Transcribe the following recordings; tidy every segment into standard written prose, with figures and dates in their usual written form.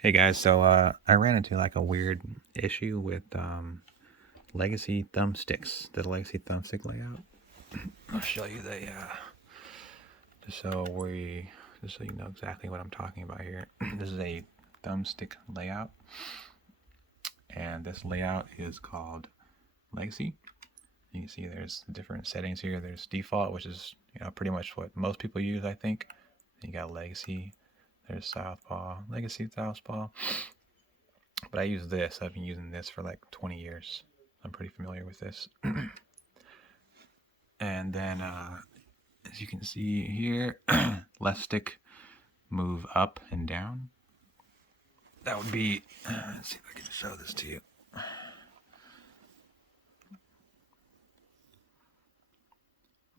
Hey guys, so I ran into like a weird issue with Legacy Thumbsticks, the Legacy Thumbstick Layout. I'll show you the just so we just so you know exactly what I'm talking about here. This is a thumbstick layout, and this layout is called Legacy. You can see there's different settings here. There's default, which is pretty much what most people use, I think. Then you got Legacy. There's Southpaw, Legacy Southpaw. But I use this. I've been using this for like 20 years. I'm pretty familiar with this. And then, as you can see here, left stick move up and down. That would be, let's see if I can show this to you.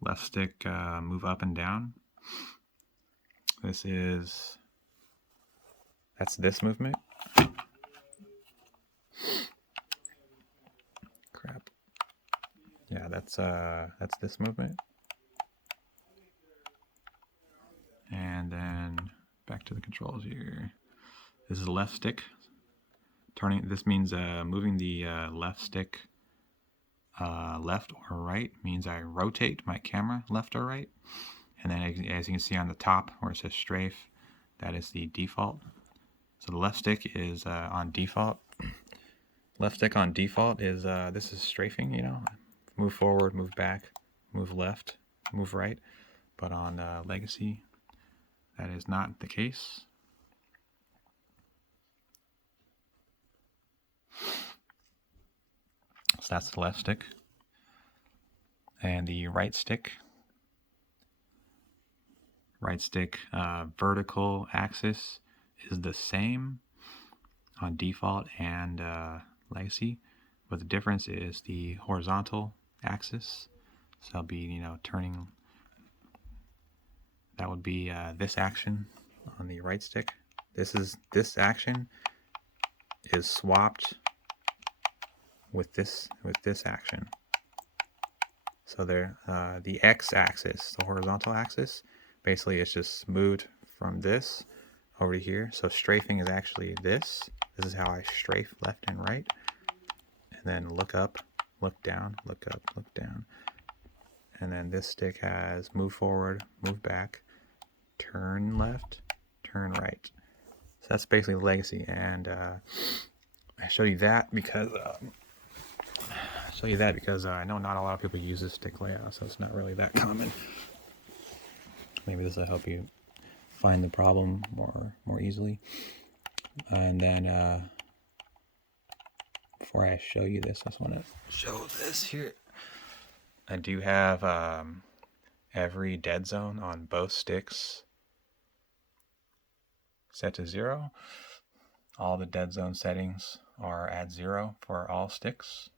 Left stick move up and down. That's this movement. Crap. Yeah, that's this movement. And then back to the controls here. This is the left stick. This means moving the left stick left or right means I rotate my camera left or right. And then as you can see on the top where it says Strafe, that is the default. So the left stick is on default. Left stick on default is this is strafing, move forward, move back, move left, move right. But on Legacy, that is not the case. So that's the left stick. And the right stick vertical axis is the same on default and Legacy, but the difference is the horizontal axis. So I'll be turning. That would be this action on the right stick. This action is swapped with this action. So there, the x-axis, the horizontal axis, basically it's just moved from this over to here. So strafing is actually this. This is how I strafe left and right. And then look up, look down, look up, look down. And then this stick has move forward, move back, turn left, turn right. So that's basically Legacy. And I show you that because I know not a lot of people use this stick layout, so it's not really that common. Maybe this will help you find the problem more easily. And then before I show you this, I just want to show this here. I do have every dead zone on both sticks set to 0. All the dead zone settings are at 0 for all sticks,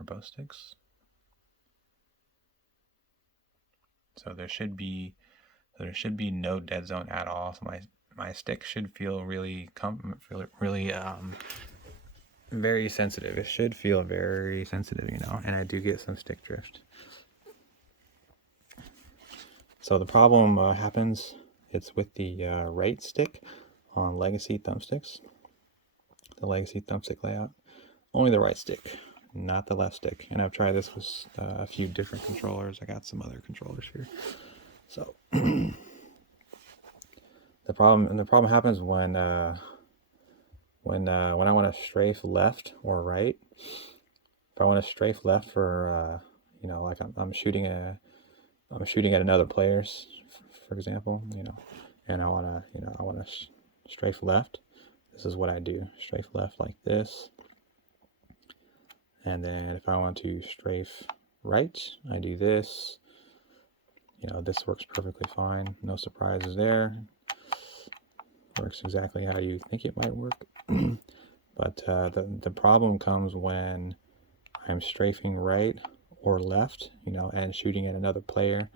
or both sticks. So there should be no dead zone at all. So my stick should feel really very sensitive. It should feel very sensitive, and I do get some stick drift. So the problem happens, it's with the right stick on Legacy Thumbsticks, the Legacy Thumbstick Layout. Only the right stick, not the left stick. And I've tried this with a few different controllers. I got some other controllers here. So the problem happens when I want to strafe left or right. If I want to strafe left for like I'm shooting at another player's, for example, and I want to strafe left. This is what I do: strafe left like this. And then if I want to strafe right, I do this. This works perfectly fine. No surprises there. Works exactly how you think it might work. But the problem comes when I'm strafing right or left, and shooting at another player.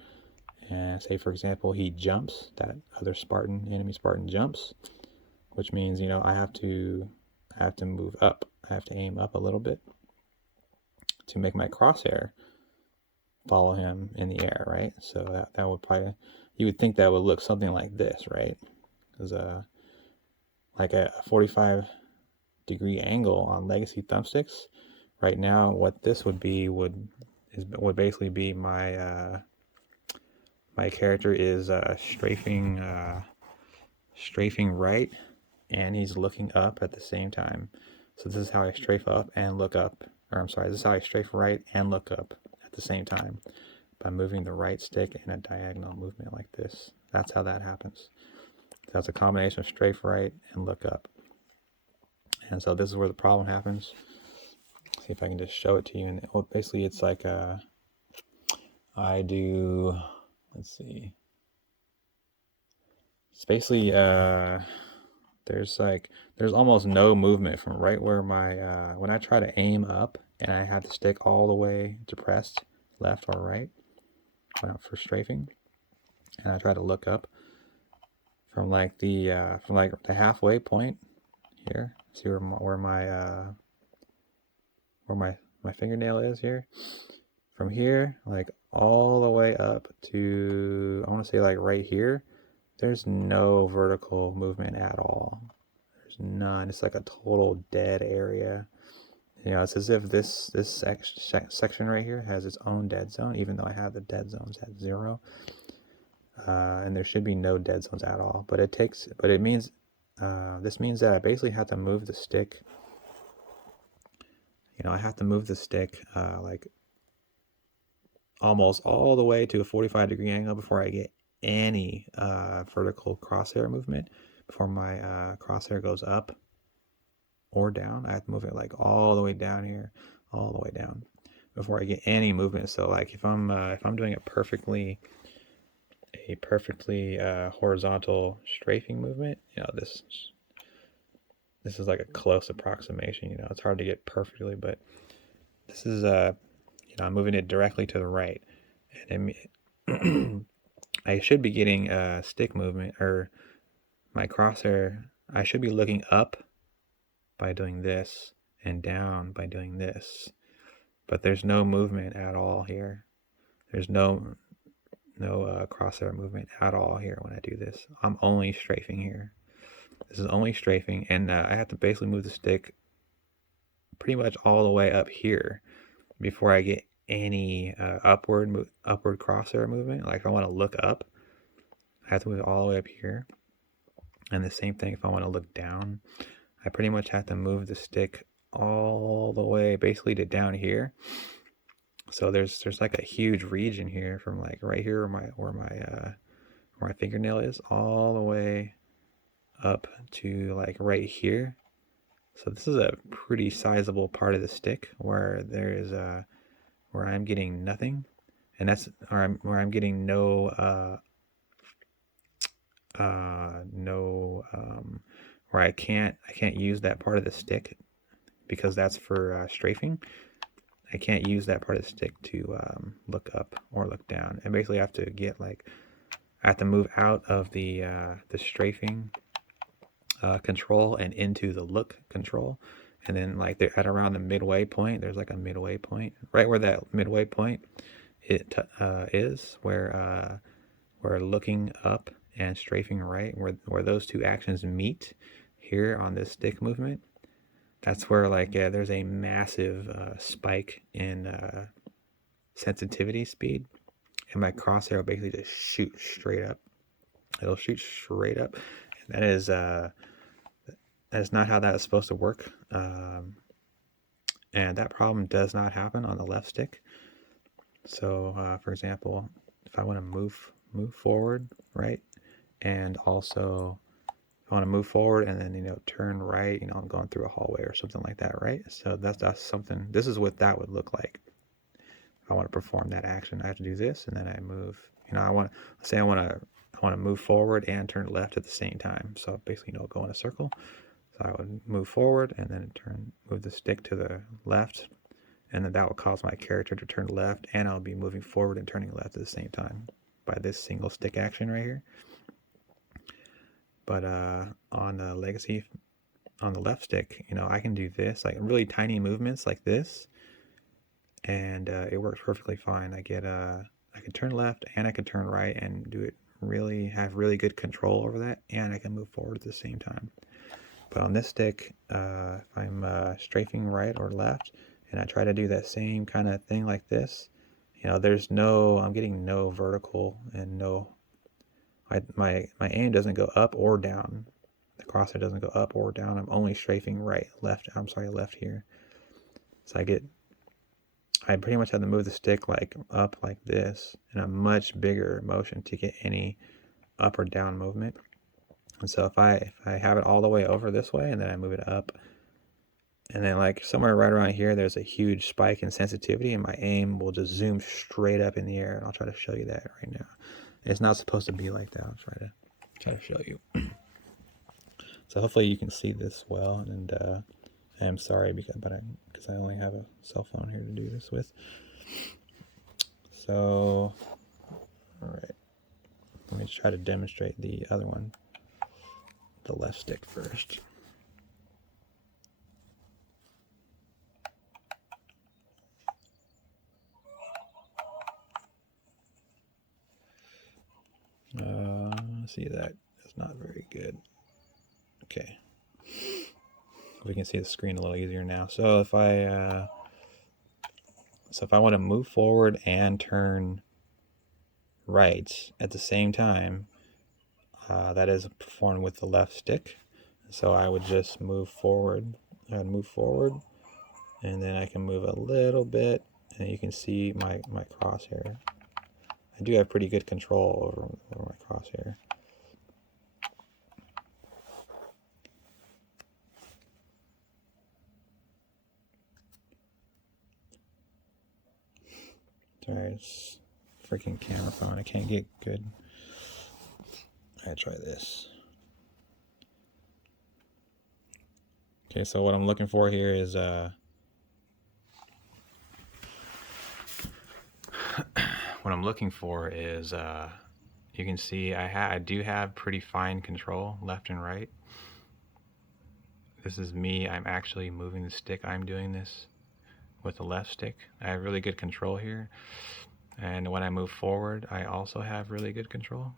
And say, for example, he jumps, that other enemy Spartan jumps, which means, I have to move up. I have to aim up a little bit to make my crosshair follow him in the air, right? So that would probably, you would think that would look something like this, right? Because like a 45-degree angle on Legacy Thumbsticks. Right now, what this would be would basically be my my character is strafing right, and he's looking up at the same time. So this is how I strafe up and look up, or I'm sorry, this is how I strafe right and look up at the same time by moving the right stick in a diagonal movement like this. That's how that happens. So that's a combination of strafe right and look up. And so this is where the problem happens. See if I can just show it to you. And well, basically it's like I do, let's see. It's basically there's almost no movement from right where my when I try to aim up and I have the stick all the way depressed left or right for strafing, and I try to look up from like the halfway point here. See where my fingernail is here. From here, like all the way up to, I want to say like right here, there's no vertical movement at all. There's none. It's like a total dead area. You know, it's as if this section right here has its own dead zone, even though I have the dead zones at 0. And there should be no dead zones at all. But it means this means that I basically have to move the stick. You know, I have to move the stick like almost all the way to a 45-degree angle before I get any vertical crosshair movement. Before my crosshair goes up or down, I have to move it like all the way down here, all the way down, before I get any movement. So like if I'm doing a perfectly horizontal strafing movement, you know, this is like a close approximation. You know, it's hard to get perfectly, but this is you know, I'm moving it directly to the right, and I should be getting stick movement, or my crosshair. I should be looking up by doing this and down by doing this, but there's no movement at all here. There's no crosshair movement at all here when I do this. I'm only strafing here. This is only strafing, and I have to basically move the stick pretty much all the way up here before I get any upward crosshair movement. Like if I want to look up, I have to move it all the way up here. And the same thing if I want to look down, I pretty much have to move the stick all the way basically to down here. So there's like a huge region here from like right here where my fingernail is, all the way up to like right here. So this is a pretty sizable part of the stick where there is where I'm getting nothing, and that's where I'm getting no where I can't use that part of the stick because that's for strafing. I can't use that part of the stick to look up or look down, and basically I have to get like I have to move out of the strafing control and into the look control, and then like they're at around the midway point. There's like a midway point right where that midway point is, where looking up and strafing right, where those two actions meet here on this stick movement. That's where like there's a massive spike in sensitivity speed, and my crosshair will basically just shoot straight up. It'll shoot straight up, and that is not how that is supposed to work. And that problem does not happen on the left stick. So for example, if I want to move forward, right, and also I want to move forward and then, you know, turn right, you know, I'm going through a hallway or something like that, right? So that's something, this is what that would look like. If I want to perform that action, I have to do this, and then I move, you know, I want to move forward and turn left at the same time. So basically, you know, go in a circle. So I would move forward and then move the stick to the left, and then that will cause my character to turn left, and I'll be moving forward and turning left at the same time by this single stick action right here. But on the Legacy, on the left stick, you know, I can do this, like really tiny movements like this, and it works perfectly fine. I can turn left and I can turn right and have really good control over that, and I can move forward at the same time. But on this stick, if I'm strafing right or left, and I try to do that same kind of thing like this, you know, I'm getting no vertical and no, my aim doesn't go up or down. The crosshair doesn't go up or down. I'm only strafing left here. So I pretty much have to move the stick like up like this in a much bigger motion to get any up or down movement. And so if I have it all the way over this way and then I move it up, and then like somewhere right around here, there's a huge spike in sensitivity, and my aim will just zoom straight up in the air. And I'll try to show you that right now. It's not supposed to be like that. I'll try to show you. So hopefully you can see this well. And I'm sorry because I only have a cell phone here to do this with. So, all right. Let me try to demonstrate the other one, the left stick first. See, that is not very good. Okay. We can see the screen a little easier now. So if I want to move forward and turn right at the same time, that is performed with the left stick. So I would just move forward. I'd move forward, and then I can move a little bit, and you can see my crosshair. I do have pretty good control over my crosshair. Sorry, it's freaking camera phone. I can't get good. Alright, try this. Okay, so what I'm looking for here is you can see I do have pretty fine control left and right. This is me. I'm actually moving the stick. I'm doing this with the left stick. I have really good control here. And when I move forward, I also have really good control.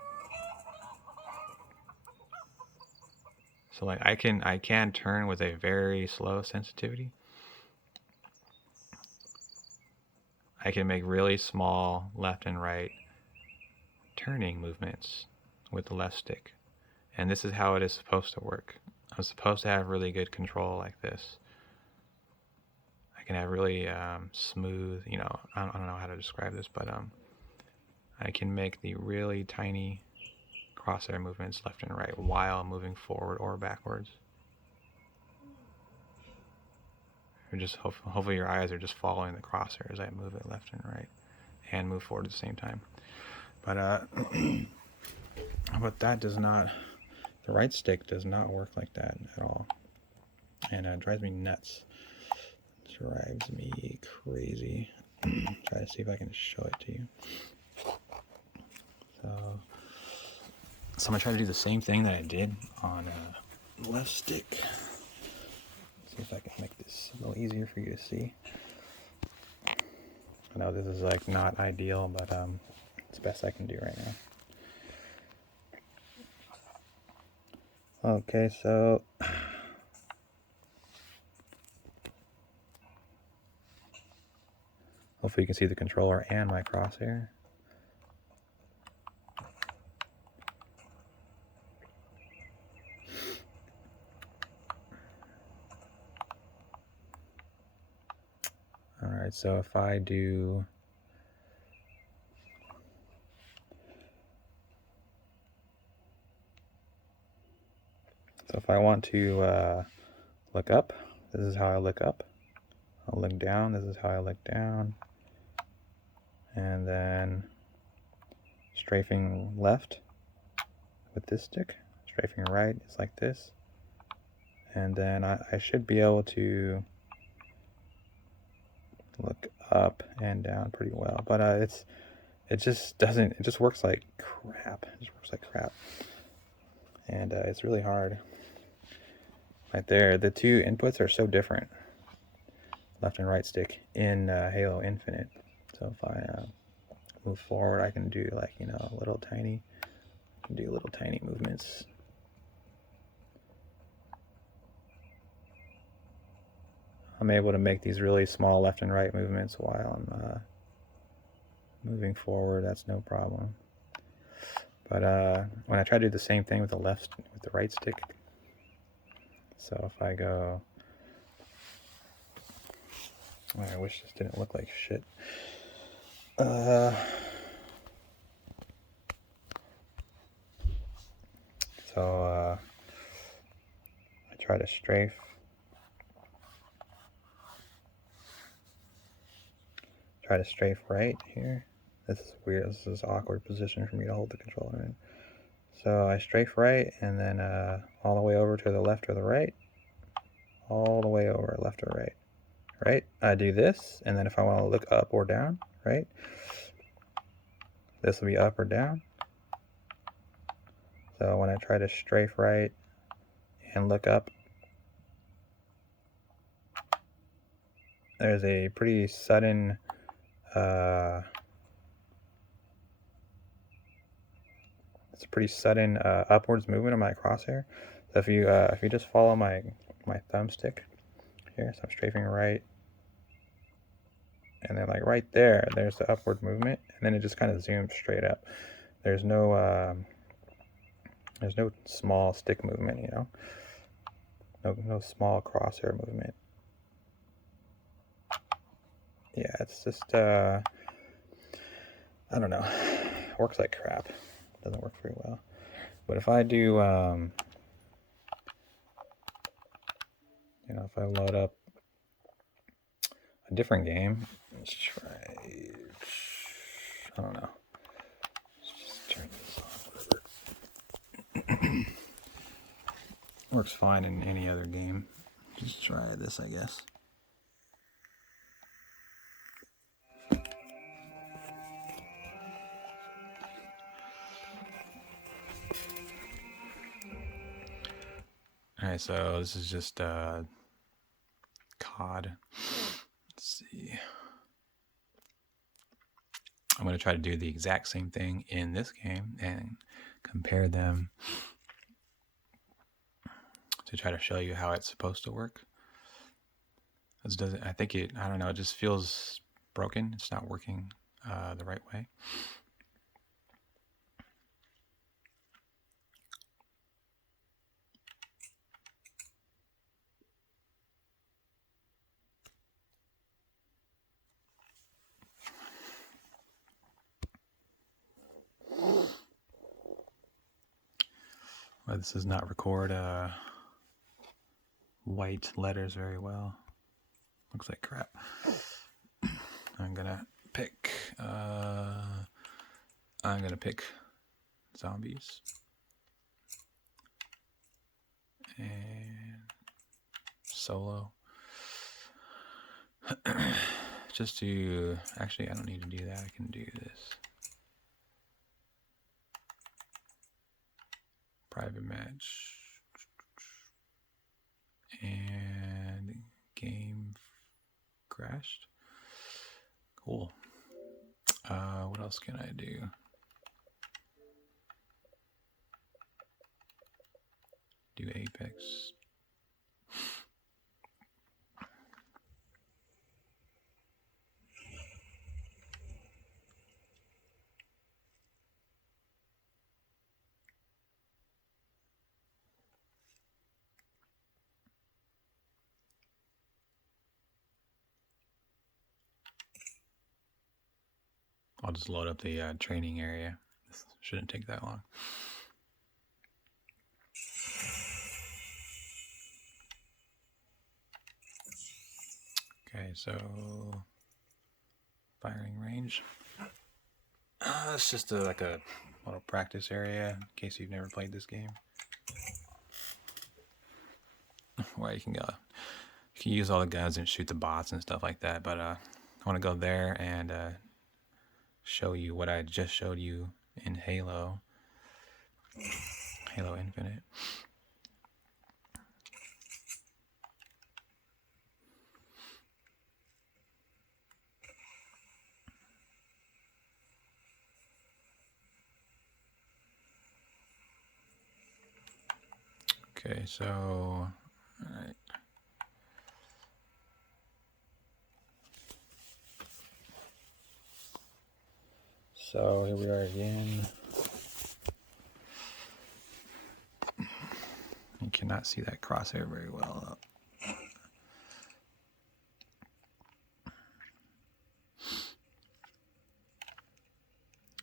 So like I can turn with a very slow sensitivity. I can make really small left and right turning movements with the left stick. And this is how it is supposed to work. I'm supposed to have really good control like this. I can have really smooth, you know, I don't know how to describe this, but I can make the really tiny crosshair movements left and right while moving forward or backwards. Or just hopefully your eyes are just following the crosshair as I move it left and right and move forward at the same time. But but that does not, the right stick does not work like that at all, and it drives me nuts. Drives me crazy. Try to see if I can show it to you. So I'm gonna try to do the same thing that I did on the left stick. See if I can make this a little easier for you to see. I know this is like not ideal, but it's the best I can do right now. Okay, so hopefully you can see the controller and my crosshair. Alright, so if I do, so if I want to look up, this is how I look up. I'll look down, this is how I look down. And then strafing left with this stick, strafing right is like this. And then I should be able to look up and down pretty well, but it just works like crap. It just works like crap, and it's really hard. Right there, the two inputs are so different, left and right stick in Halo Infinite. So if I move forward, I can do like, you know, little tiny movements. I'm able to make these really small left and right movements while I'm moving forward. That's no problem. But when I try to do the same thing with the right stick, so if I go, oh, I wish this didn't look like shit. So I try to strafe. Try to strafe right here. This is weird. This is an awkward position for me to hold the controller in. So I strafe right, and then all the way over to the left or the right. All the way over, left or right. Right? I do this, and then if I want to look up or down, right? This will be up or down. So when I try to strafe right and look up, there's a pretty sudden upwards movement of my crosshair. So if you just follow my thumbstick here, so I'm strafing right, and then like right there's the upward movement, and then it just kind of zooms straight up. There's no small stick movement, you know, no small crosshair movement. Yeah, it's just I don't know, it works like crap. It doesn't work very well. But if I do you know, if I load up a different game, let's try, I don't know, let's just turn this on. Works fine in any other game. Just try this, I guess. Alright, so this is just COD. Let's see. I'm going to try to do the exact same thing in this game and compare them to try to show you how it's supposed to work. This doesn't, I don't know, it just feels broken. It's not working the right way. Well, this does not record white letters very well. Looks like crap. I'm gonna pick zombies and solo. Just to, actually I don't need to do that, I can do this. Private match and game crashed. Cool. What else can I do? Do Apex. I'll just load up the training area. This shouldn't take that long. Okay, so firing range. It's just like a little practice area in case you've never played this game. Where you can go, you can use all the guns and shoot the bots and stuff like that. But I want to go there and show you what I just showed you in Halo Infinite. Okay, so all right. So here we are again. You cannot see that crosshair very well.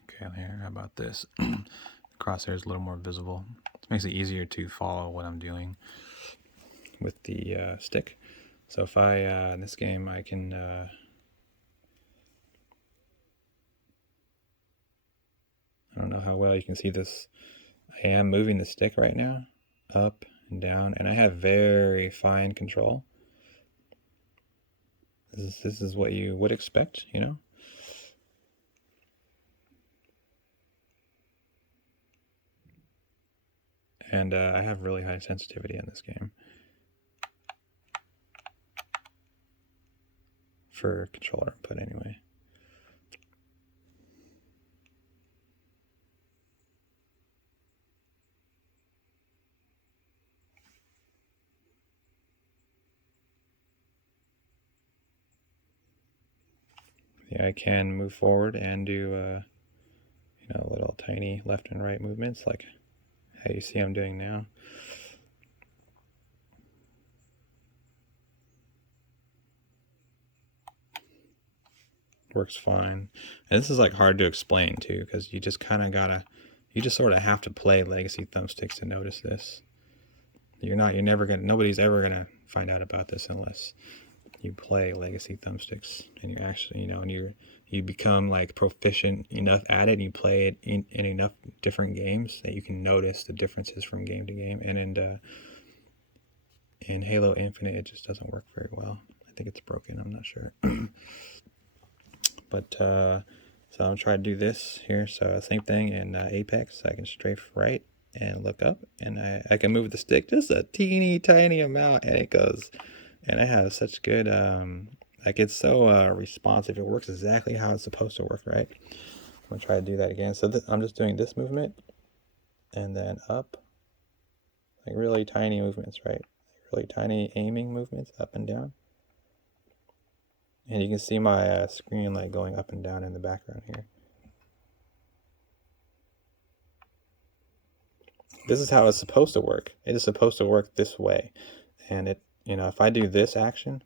Okay, here, how about this? Crosshair is a little more visible. This makes it easier to follow what I'm doing with the stick. So if I, in this game, I can, I don't know how well you can see this. I am moving the stick right now, up and down, and I have very fine control. This is what you would expect, you know? And I have really high sensitivity in this game for controller input anyway. Yeah, I can move forward and do, you know, little tiny left and right movements like how you see I'm doing now. Works fine. And this is like hard to explain too, because you just kind of gotta, you just sort of have to play Legacy Thumbsticks to notice this. You're never gonna, nobody's ever gonna find out about this unless you play Legacy Thumbsticks and you actually, you know, and you become like proficient enough at it and you play it in enough different games that you can notice the differences from game to game. And in Halo Infinite, it just doesn't work very well. I think it's broken, I'm not sure. But so I'm trying to do this here. So same thing in Apex. I can strafe right and look up, and I can move the stick just a teeny tiny amount, and it goes. And I have such good, like it's so responsive. It works exactly how it's supposed to work, right? I'm gonna try to do that again. So I'm just doing this movement, and then up, like really tiny movements, right? Really tiny aiming movements, up and down. And you can see my screen like going up and down in the background here. This is how it's supposed to work. It is supposed to work this way. And it, you know, if I do this action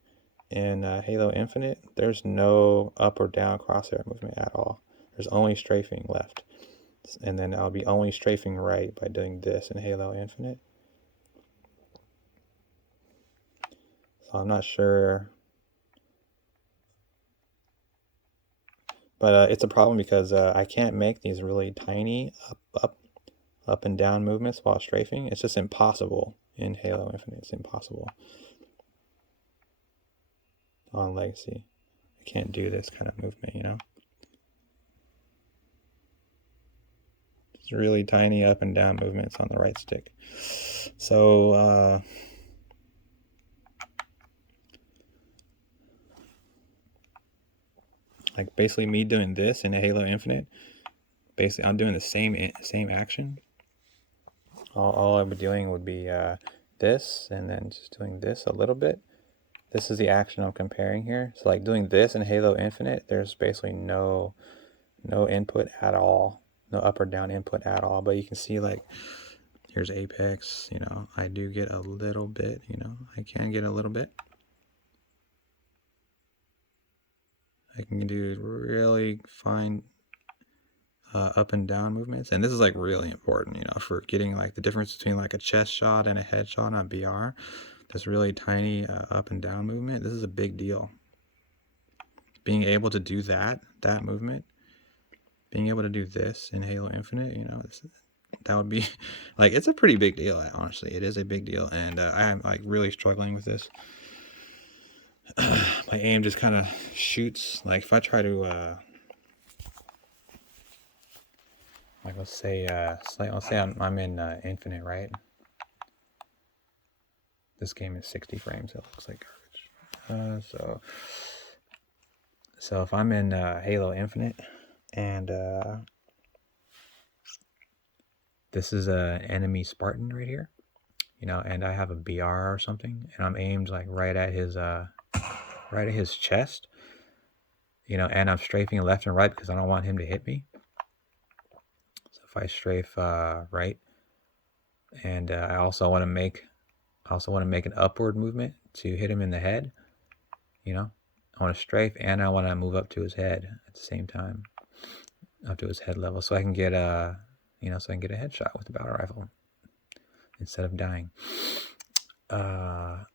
in Halo Infinite, there's no up or down crosshair movement at all. There's only strafing left. And then I'll be only strafing right by doing this in Halo Infinite. So I'm not sure. But it's a problem because I can't make these really tiny up and down movements while strafing. It's just impossible in Halo Infinite. It's impossible on Legacy. I can't do this kind of movement, you know? It's really tiny up and down movements on the right stick. So, like basically me doing this in a Halo Infinite, basically I'm doing the same action. All I would be doing would be this, and then just doing this a little bit. This is the action I'm comparing here. So like doing this in Halo Infinite, there's basically no input at all, no up or down input at all. But you can see like here's Apex, you know, I do get a little bit, you know, I can get a little bit. I can do really fine up and down movements, and this is like really important, you know, for getting like the difference between like a chest shot and a headshot on BR. This really tiny up and down movement, this is a big deal. Being able to do that movement, being able to do this in Halo Infinite, you know, that would be like, it's a pretty big deal. Honestly, it is a big deal, and I'm like really struggling with this. My aim just kind of shoots. Like if I try to like let's say I'm in Infinite, right? This game is 60 frames. It looks like garbage. So if I'm in Halo Infinite, and this is an enemy Spartan right here, you know, and I have a BR or something, and I'm aimed like right at his chest, you know, and I'm strafing left and right because I don't want him to hit me. if I strafe right, and I also want to make an upward movement to hit him in the head. You know, I want to strafe and I want to move up to his head at the same time, up to his head level, so I can get a headshot with the battle rifle instead of dying. When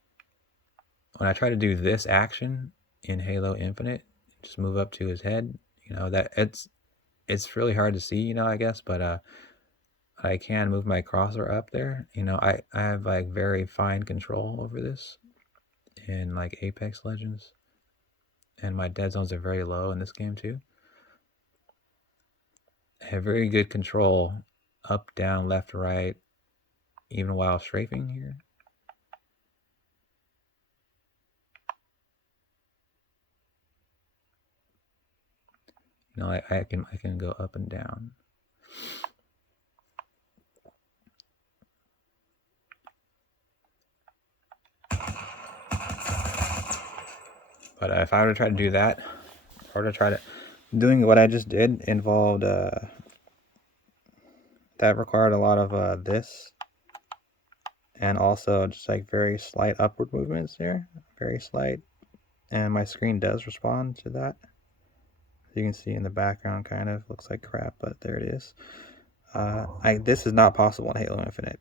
I try to do this action in Halo Infinite, just move up to his head, that it's really hard to see, I guess, but I can move my cursor up there. I have like very fine control over this in like Apex Legends, and my dead zones are very low in this game too. I have very good control up, down, left, right, even while strafing here. I can go up and down. But if I were to try to do that, doing what I just did involved that required a lot of this, and also just like very slight upward movements there, very slight, and my screen does respond to that. As you can see in the background, kind of looks like crap, but there it is. This is not possible in Halo Infinite,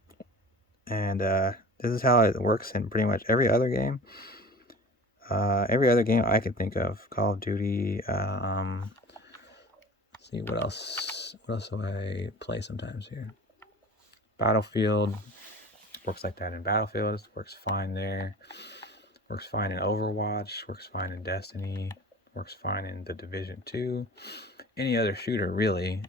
and this is how it works in pretty much every other game. Every other game I could think of, Call of Duty. Let's see what else do I play sometimes here. Battlefield works like that in Battlefield. Works fine there. Works fine in Overwatch. Works fine in Destiny. Works fine in The Division 2. Any other shooter, really.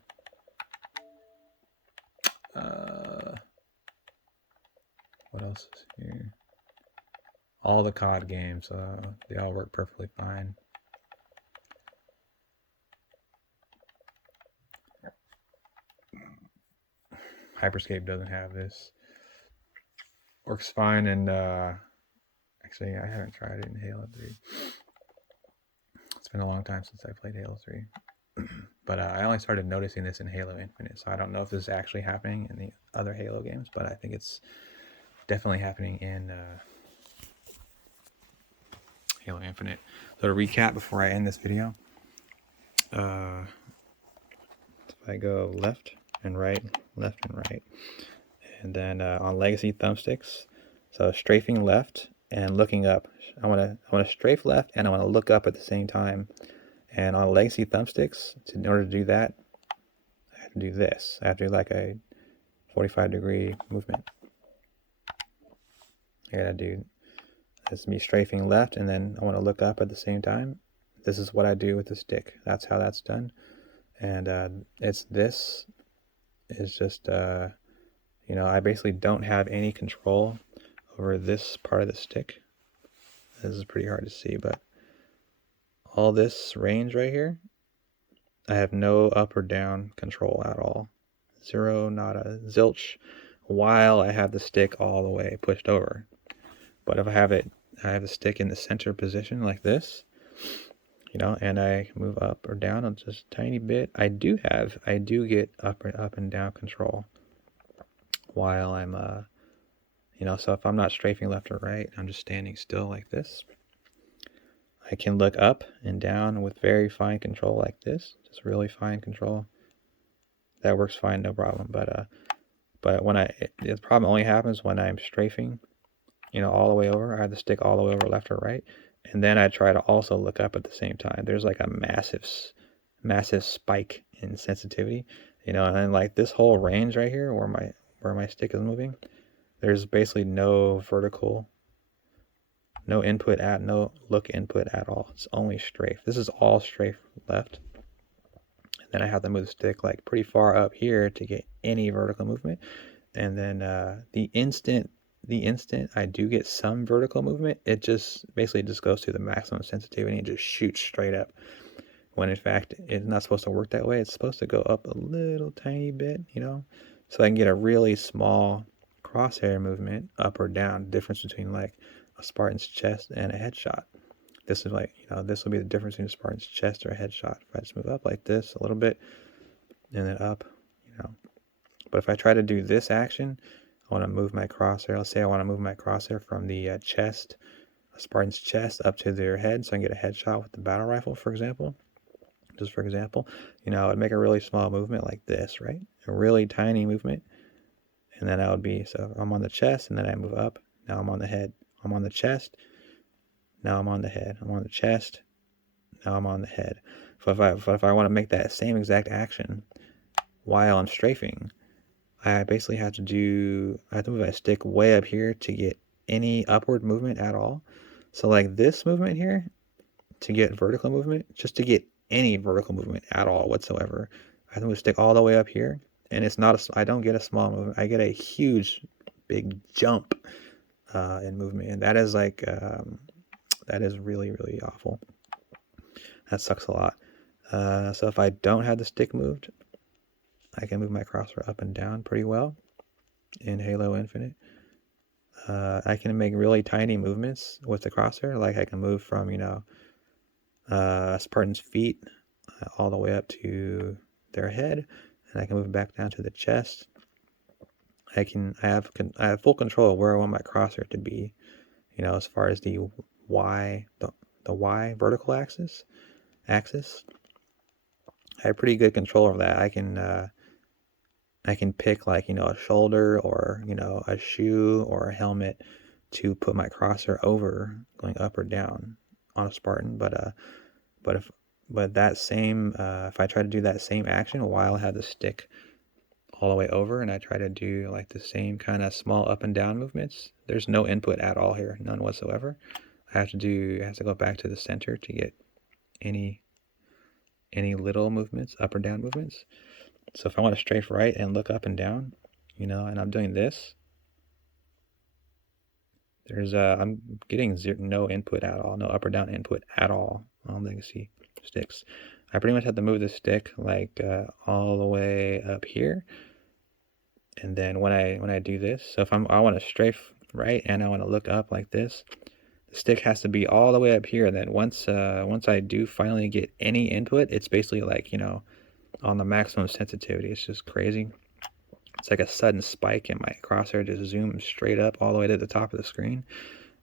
What else is here? All the COD games, they all work perfectly fine. Hyperscape doesn't have this. Works fine, and actually, I haven't tried it in Halo 3. It's been a long time since I played Halo 3. But I only started noticing this in Halo Infinite, so I don't know if this is actually happening in the other Halo games, but I think it's definitely happening in Halo Infinite. So to recap before I end this video, if I go left and right, and then on Legacy Thumbsticks, so strafing left and looking up. I want to strafe left and I want to look up at the same time. And on Legacy Thumbsticks, in order to do that, I have to do this. I have to do like a 45-degree movement. I gotta do this. Me strafing left, and then I want to look up at the same time. This is what I do with the stick. That's how that's done. And it's just I basically don't have any control over this part of the stick. This is pretty hard to see, but all this range right here, I have no up or down control at all. Zero, nada, zilch, while I have the stick all the way pushed over. But if I have the stick in the center position like this, and I move up or down just a tiny bit, I do get up and down control while I'm so if I'm not strafing left or right, I'm just standing still like this. I can look up and down with very fine control like this, just really fine control. That works fine, no problem. But when the problem only happens when I'm strafing, all the way over. I have the stick all the way over left or right, and then I try to also look up at the same time. There's like a massive spike in sensitivity, and then like this whole range right here where my stick is moving, there's basically no look input at all. It's only strafe. This is all strafe left. And then I have to move the stick like pretty far up here to get any vertical movement. And then the instant I do get some vertical movement, it just basically just goes to the maximum sensitivity and just shoots straight up. When in fact, it's not supposed to work that way. It's supposed to go up a little tiny bit, so I can get a really small crosshair movement up or down. Difference between like a Spartan's chest and a headshot. This is like, this will be the difference between a Spartan's chest or a headshot. If I just move up like this a little bit and then up, But if I try to do this action, I want to move my crosshair. Let's say I want to move my crosshair from the chest, a Spartan's chest, up to their head, so I can get a headshot with the battle rifle, for example. Just for example, you know, I would make a really small movement like this, right? A really tiny movement. And then I would be, so I'm on the chest, and then I move up. Now I'm on the head. I'm on the chest. Now I'm on the head. I'm on the chest. Now I'm on the head. But if I want to make that same exact action while I'm strafing, I basically have to move my stick way up here to get any upward movement at all. So like this movement here, to get vertical movement, just to get any vertical movement at all whatsoever, I have to move the stick all the way up here. And it's not I don't get a small movement. I get a huge, big jump in movement. And that is like, that is really, really awful. That sucks a lot. So if I don't have the stick moved, I can move my crosshair up and down pretty well in Halo Infinite. I can make really tiny movements with the crosshair. Like I can move from, you know, Spartan's feet all the way up to their head, and I can move back down to the chest. I have full control of where I want my crosshair to be, you know, as far as the Y, the Y vertical axis. I have pretty good control over that. I can pick, like, you know, a shoulder or, you know, a shoe or a helmet to put my crosshair over, going up or down on a Spartan. But that same, if I try to do that same action while I have the stick all the way over, and I try to do like the same kind of small up and down movements, there's no input at all here, none whatsoever. I have to go back to the center to get any little movements, up or down movements. So if I want to strafe right and look up and down, you know, and I'm doing this, I'm getting no input at all, no up or down input at all on Legacy sticks. I pretty much have to move the stick like all the way up here. And then when I do this, so if I want to strafe right and I want to look up like this, the stick has to be all the way up here. And then once I do finally get any input, it's basically like, you know, on the maximum sensitivity. It's just crazy. It's like a sudden spike, and my crosshair just zooms straight up all the way to the top of the screen,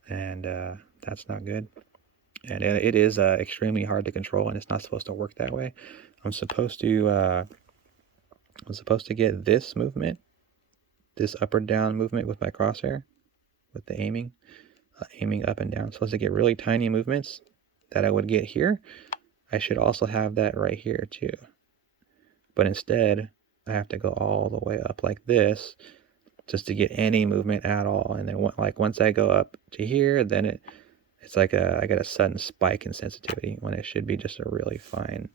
and that's not good. And it is extremely hard to control, and it's not supposed to work that way. I'm supposed to get this movement, this up or down movement with my crosshair, with the aiming up and down. I'm supposed to get really tiny movements that I would get here. I should also have that right here too. But instead, I have to go all the way up like this just to get any movement at all. And then like once I go up to here, then it's like I get a sudden spike in sensitivity when it should be just a really fine.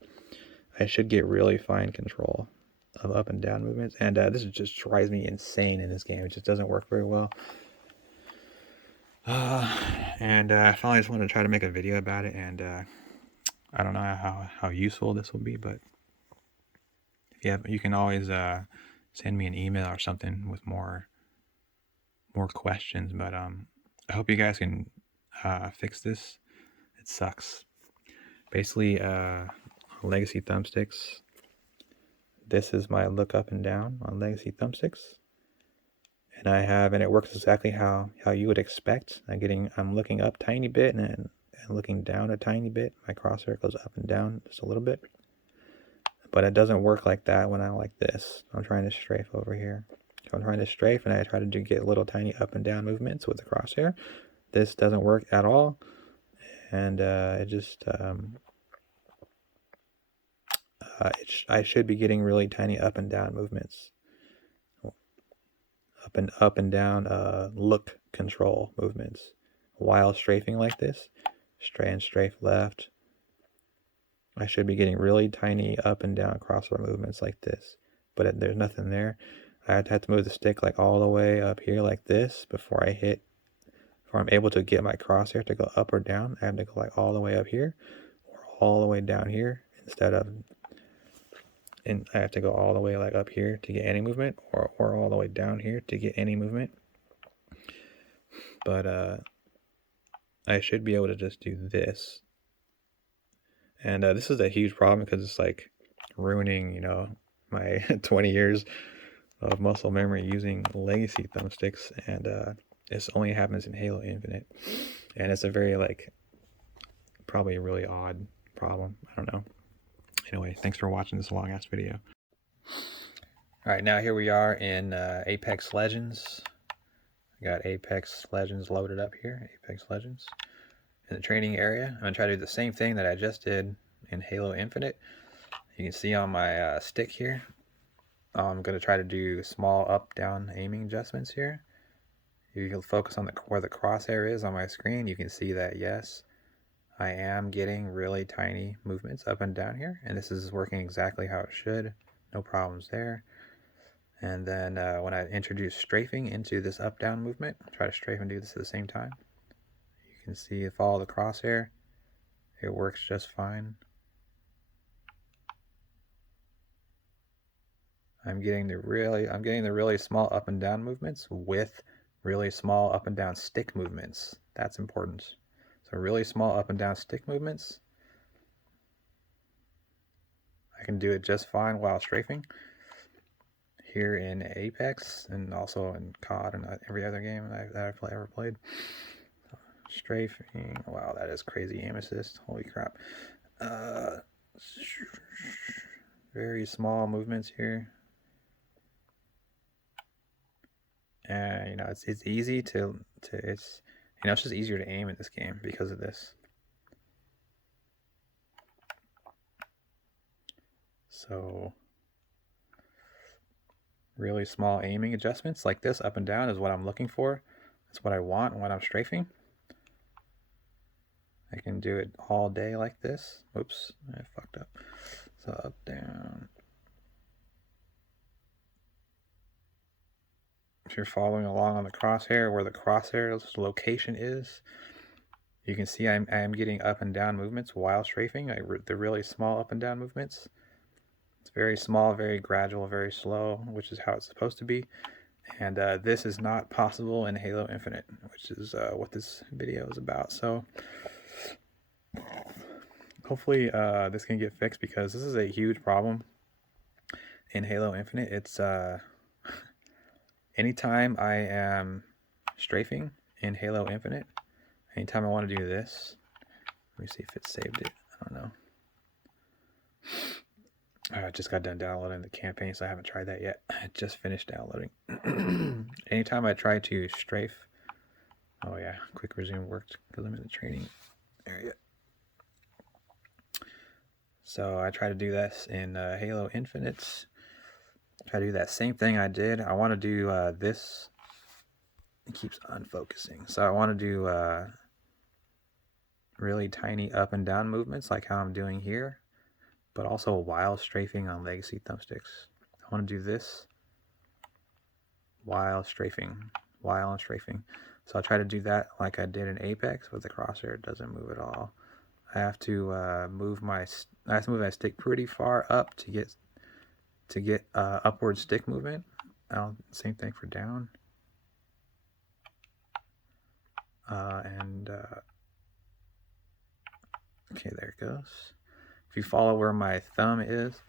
I should get really fine control of up and down movements. And this just drives me insane in this game. It just doesn't work very well. I finally just wanted to try to make a video about it, and I don't know how useful this will be, but you can always send me an email or something with more questions. But I hope you guys can fix this. It sucks. Basically, Legacy Thumbsticks. This is my look up and down on Legacy Thumbsticks, and it works exactly how you would expect. I'm looking up a tiny bit and looking down a tiny bit. My crosshair goes up and down just a little bit. But it doesn't work like that when I'm like this. I'm trying to strafe over here. So I'm trying to strafe, and I try to get little tiny up and down movements with the crosshair. This doesn't work at all, and it just I should be getting really tiny up and down movements, up and down look control movements while strafing like this. Strafe left. I should be getting really tiny up and down crosshair movements like this, but there's nothing there. I have to move the stick like all the way up here like this before I'm able to get my crosshair to go up or down. I have to go like all the way up here or all the way down here and I have to go all the way like up here to get any movement, or all the way down here to get any movement. But I should be able to just do this. And this is a huge problem because it's like ruining, you know, my 20 years of muscle memory using Legacy Thumbsticks, and this only happens in Halo Infinite, and it's a very, like, probably a really odd problem. I don't know. Anyway, thanks for watching this long ass video. Alright, now here we are in Apex Legends. I got Apex Legends loaded up here, Apex Legends. In the training area, I'm going to try to do the same thing that I just did in Halo Infinite. You can see on my stick here, I'm going to try to do small up-down aiming adjustments here. If you can focus on where the crosshair is on my screen, you can see that, yes, I am getting really tiny movements up and down here, and this is working exactly how it should. No problems there. And then when I introduce strafing into this up-down movement, try to strafe and do this at the same time. You can see, follow the crosshair. It works just fine. I'm getting the really small up and down movements with really small up and down stick movements. That's important. So really small up and down stick movements. I can do it just fine while strafing. Here in Apex, and also in COD and every other game that I've ever played. Strafing, wow, that is crazy aim assist, holy crap. Very small movements here. And you know, it's easy to it's, you know, it's just easier to aim in this game because of this. So really small aiming adjustments like this up and down is what I'm looking for. That's what I want when I'm strafing. I can do it all day like this. Oops, I fucked up. So up, down. If you're following along on the crosshair, where the crosshair's location is, you can see I'm getting up and down movements while strafing. The really small up and down movements. It's very small, very gradual, very slow, which is how it's supposed to be. And this is not possible in Halo Infinite, which is what this video is about. So hopefully this can get fixed, because this is a huge problem in Halo Infinite. It's anytime I am strafing in Halo Infinite, anytime I want to do this, let me see if it saved it. I don't know. I just got done downloading the campaign, so I haven't tried that yet. I just finished downloading. Anytime I try to strafe, oh yeah, quick resume worked because I'm in the training area. So I try to do this in Halo Infinite. Try to do that same thing I did. I want to do this. It keeps unfocusing. So I want to do really tiny up and down movements like how I'm doing here, but also while strafing on Legacy Thumbsticks. I want to do this while strafing, while I'm strafing. So I'll try to do that like I did in Apex with the crosshair. It doesn't move at all. I have to move my stick pretty far up to get upward stick movement. Same thing for down. Okay, there it goes. If you follow where my thumb is,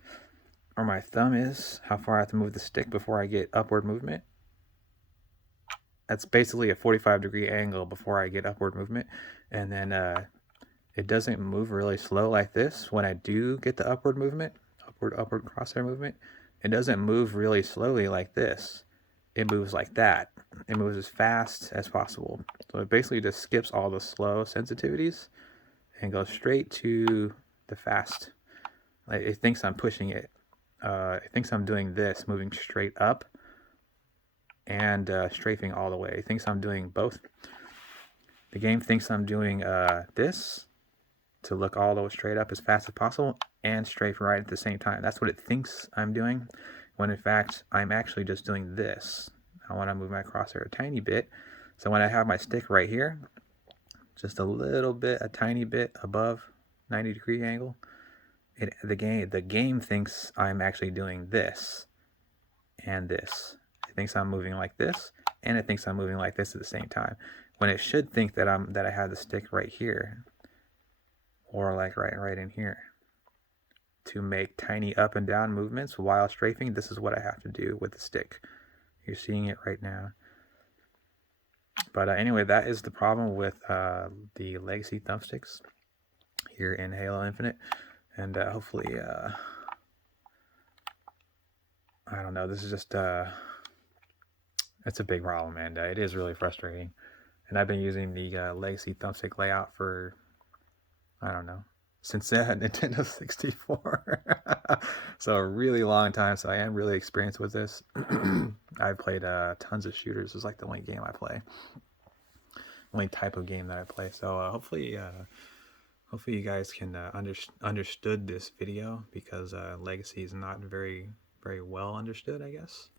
how far I have to move the stick before I get upward movement. That's basically a 45-degree angle before I get upward movement. And then it doesn't move really slow like this when I do get the upward movement, upward crosshair movement. It doesn't move really slowly like this. It moves like that. It moves as fast as possible. So it basically just skips all the slow sensitivities and goes straight to the fast. Like, it thinks I'm pushing it. It thinks I'm doing this, moving straight up and strafing all the way. It thinks I'm doing both. The game thinks I'm doing this to look all the way straight up as fast as possible and strafe right at the same time. That's what it thinks I'm doing, when in fact I'm actually just doing this. I want to move my crosshair a tiny bit. So when I have my stick right here, just a little bit, a tiny bit above 90-degree angle, the game thinks I'm actually doing this and this. It thinks I'm moving like this, and it thinks I'm moving like this at the same time, when it should think that I have the stick right here, or like right in here. to make tiny up and down movements while strafing, this is what I have to do with the stick. You're seeing it right now. But anyway, that is the problem with the Legacy Thumbsticks here in Halo Infinite. And hopefully, I don't know, this is just, it's a big problem, and it is really frustrating. And I've been using the Legacy Thumbstick Layout for, I don't know, since Nintendo 64. So a really long time, so I am really experienced with this. I've played tons of shooters. It's like the only game I play. Only type of game that I play. So hopefully you guys can understood this video, because Legacy is not very well understood, I guess.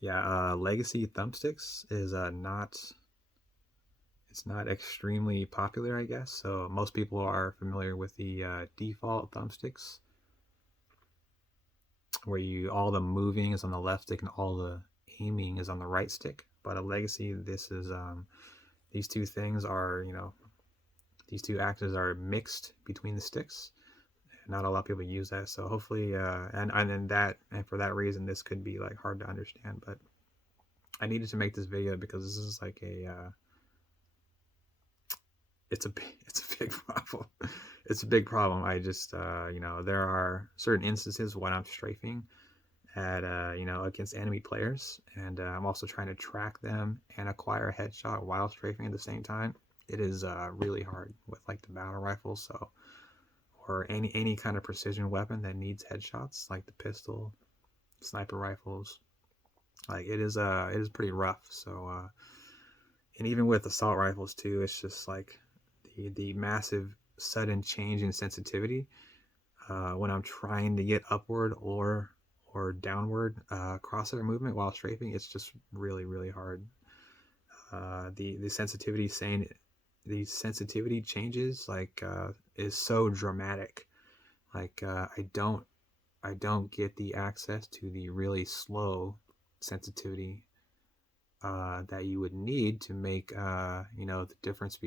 Yeah, Legacy Thumbsticks is it's not extremely popular, I guess. So most people are familiar with the default thumbsticks, where all the moving is on the left stick and all the aiming is on the right stick. But a Legacy, this is these two things are, these two axes are mixed between the sticks. Not a lot of people use that, so hopefully, and for that reason, this could be like hard to understand. But I needed to make this video because this is like it's a big problem. It's a big problem. I just there are certain instances when I'm strafing at against enemy players, and I'm also trying to track them and acquire a headshot while strafing at the same time. It is really hard with like the battle rifle, or any kind of precision weapon that needs headshots, like the pistol, sniper rifles. Like it is pretty rough. So and even with assault rifles too, it's just like the massive sudden change in sensitivity when I'm trying to get upward or downward crosshair movement while strafing. It's just really hard. The sensitivity these sensitivity changes is so dramatic. Like I don't get the access to the really slow sensitivity that you would need to make the difference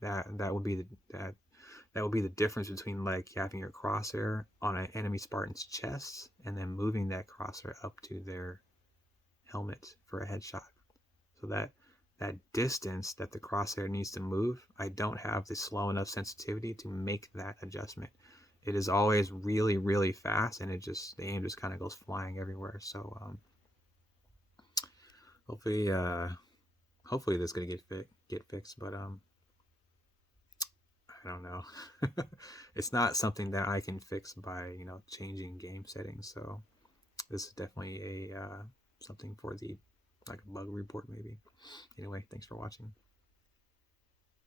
that would be the difference between like having your crosshair on an enemy Spartan's chest and then moving that crosshair up to their helmet for a headshot. So that distance that the crosshair needs to move, I don't have the slow enough sensitivity to make that adjustment. It is always really fast, and the aim just kind of goes flying everywhere. So hopefully this is gonna get fixed, but I don't know. It's not something that I can fix by changing game settings. So this is definitely a something for the like a bug report maybe. Anyway, thanks for watching.